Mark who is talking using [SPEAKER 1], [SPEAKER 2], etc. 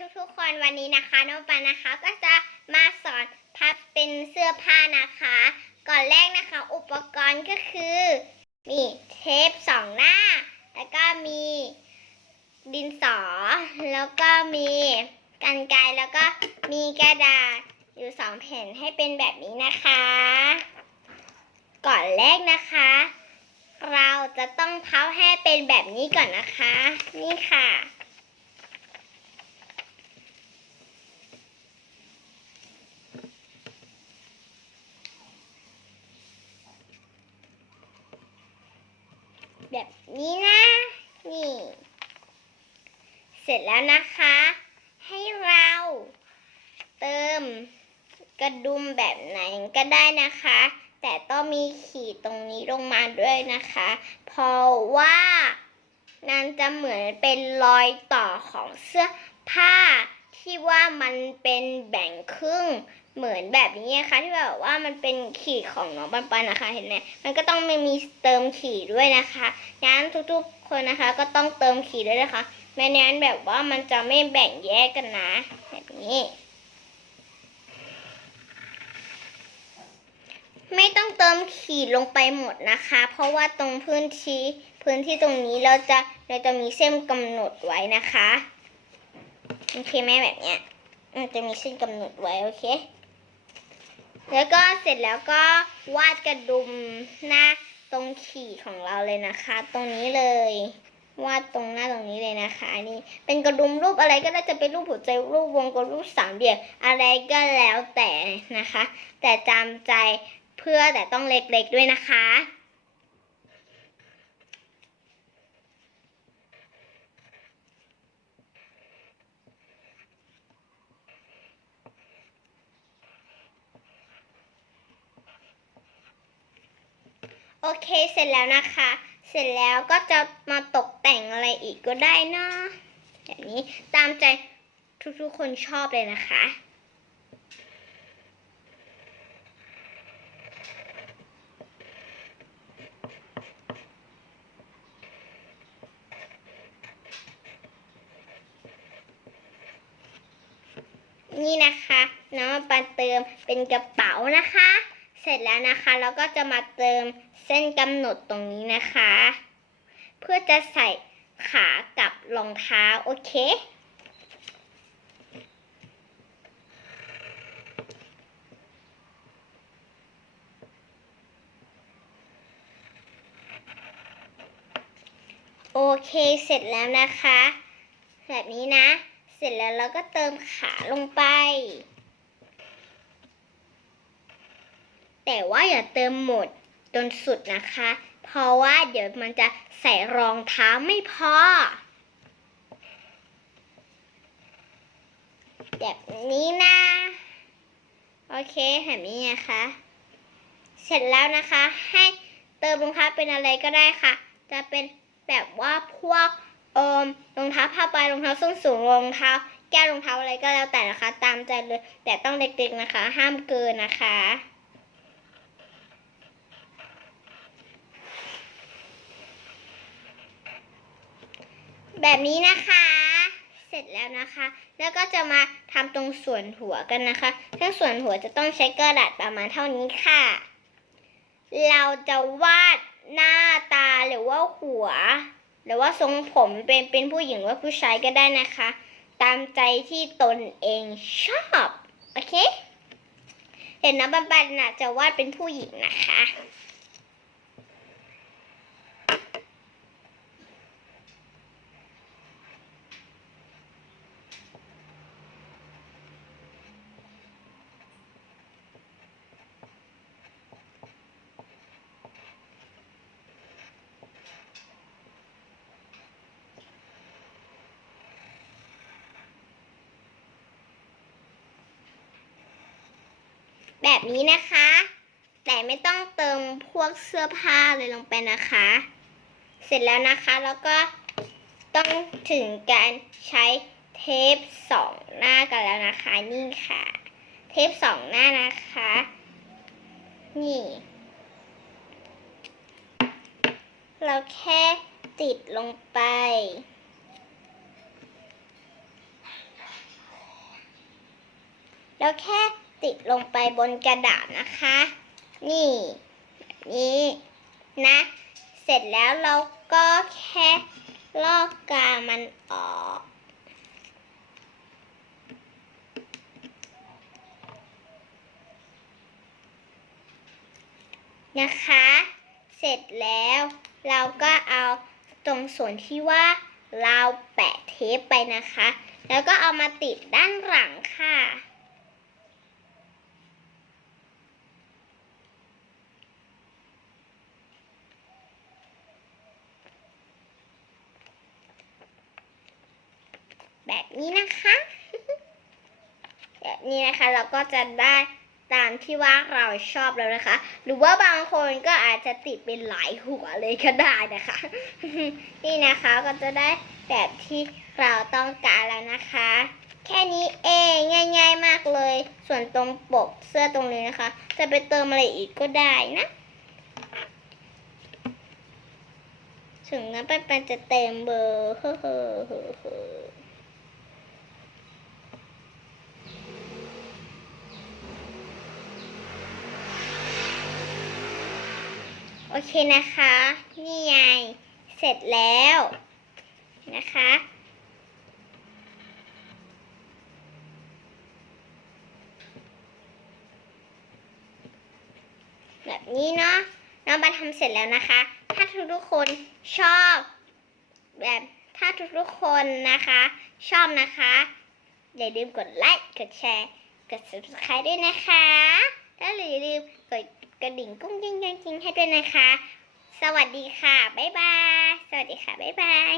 [SPEAKER 1] ทุกๆคนวันนี้นะคะน้องปันนะคะ ก็จะมาสอนพับเป็นเสื้อผ้านะคะ ก่อนแรกนะคะอุปกรณ์ก็คือ มีเทปสองหน้า แล้วก็มีดินสอ แล้วก็มีกันไกรแล้วก็มีกระดาษอยู่สองแผ่นให้เป็นแบบนี้นะคะ ก่อนแรกนะคะ เราจะต้องพับให้เป็นแบบนี้ก่อนนะคะ นี่ค่ะ แบบนี้นะ นี่ เสร็จแล้วนะคะ ให้เราเติมกระดุมแบบไหนก็ได้นะคะ แต่ต้องมีขีดตรงนี้ลงมาด้วยนะคะ เพราะว่านั่นจะเหมือนเป็นรอยต่อของเสื้อผ้าที่ว่ามันเป็นแบ่งครึ่ง เหมือนแบบนี้นะคะ ที่แบบว่ามันเป็นขีดของน้องปันปันนะคะ เห็นไหมมันก็ต้องไม่มีเติมขีดด้วยนะคะงั้นทุกๆคนนะคะ ก็ต้องเติมขีดด้วยนะคะไม่งั้นแบบว่ามันจะไม่แบ่งแยกกันนะ แบบนี้ ไม่ต้องเติมขีดลงไปหมดนะคะ เพราะว่าตรงพื้นที่พื้นที่ตรงนี้เราจะเราจะมีเส้นกำหนดไว้นะคะโอเคไหมแบบเนี้ยมันจะมีเส้นกำหนดไว้โอเค แล้วก็เสร็จแล้วก็วาดกระดุมหน้าตรงขีดของเราเลยนะคะ ตรงนี้เลยวาดตรงหน้าตรงนี้เลยนะคะ นี่เป็นกระดุมรูปอะไรก็ได้จะเป็นรูปหัวใจรูปวงกลมรูปสามเหลี่ยมอะไรก็แล้วแต่นะคะ แต่จำใจเพื่อแต่ต้องเล็กๆด้วยนะคะ โอเคเสร็จแล้วนะคะ เสร็จแล้วก็จะมาตกแต่งอะไรอีกก็ได้นะแบบนี้ตามใจทุกๆคนชอบเลยนะคะนี่นะคะ น้ำมันปลาเติมเป็นกระเป๋านะคะ ร็จแล้วนะคะ เราก็จะมาเติมเส้นกำหนดตรงนี้นะคะ เพื่อจะใส่ขากับรองเท้าโอเค โอเคเสร็จแล้วนะคะ แบบนี้นะ เสร็จแล้วเราก็เติมขาลงไป แต่ว่าอย่าเติมหมดจนสุดนะคะ เพราะว่าเดี๋ยวมันจะใส่รองเท้าไม่พอ แบบนี้นะ โอเคแบบนี้นะคะ เสร็จแล้วนะคะ ให้เติมรองเท้าเป็นอะไรก็ได้ค่ะ จะเป็นแบบว่าพวกเอิมรองเท้าผ้าใบรองเท้าส้นสูงรองเท้าแก้วรองเท้าอะไรก็แล้วแต่นะคะ ตามใจเลยแต่ต้องเด็กๆนะคะ ห้ามเกินนะคะ แบบนี้นะคะ เสร็จแล้วนะคะ แล้วก็จะมาทำตรงส่วนหัวกันนะคะซึ่งส่วนหัวจะต้องใช้กระดาษประมาณเท่านี้ค่ะ เราจะวาดหน้าตาหรือว่าหัว หรือว่าทรงผมเป็นเป็นผู้หญิงหรือผู้ชายก็ได้นะคะ ตามใจที่ตนเองชอบโอเคเห็นนะบันบันน่ะจะวาดเป็นผู้หญิงนะคะ แบบนี้นะคะ แต่ไม่ต้องเติมพวกเสื้อผ้าเลยลงไปนะคะ เสร็จแล้วนะคะแล้วก็ต้องถึงการใช้เทปสองหน้ากันแล้วนะคะนี่ค่ะ เทปสองหน้านะคะ นี่ เราแค่ติดลงไปแล้วแค่ ติดลงไปบนกระดาษนะคะ นี่แบบนี้นะ เสร็จแล้วเราก็แค่ลอกกามันออก นะคะ เสร็จแล้วเราก็เอาตรงส่วนที่ว่าเราแปะเทปไปนะคะ แล้วก็เอามาติดด้านหลังค่ะ แบบนี้นะคะ แบบนี้นะคะเราก็จะได้ตามที่ว่าเราชอบแล้วนะคะ หรือว่าบางคนก็อาจจะติดเป็นหลายหัวเลยก็ได้นะคะ นี่นะคะก็จะได้แบบที่เราต้องการแล้วนะคะ แค่นี้เองง่าย ๆมากเลย ส่วนตรงปกเสื้อตรงนี้นะคะ จะไปเติมอะไรอีกก็ได้นะ ถึงนั้นปันๆจะเต็มเบอร์เฮ้อเฮ้อเฮ้อ เฮ้อโอเคนะคะ นี่ไง เสร็จแล้วนะคะ แบบนี้เนาะน้องบันทำเสร็จแล้วนะคะ ถ้าทุกๆคนชอบ แบบถ้าทุกๆคนนะคะ ชอบนะคะ อย่าลืมกดไลค์ กดแชร์ กด subscribe ด้วยนะคะ แล้วอย่าลืมกดกระดิ่งกุ้งยิงกิ้งกิ้งให้ด้วยนะคะ สวัสดีค่ะ บ๊ายบาย สวัสดีค่ะ บ๊ายบาย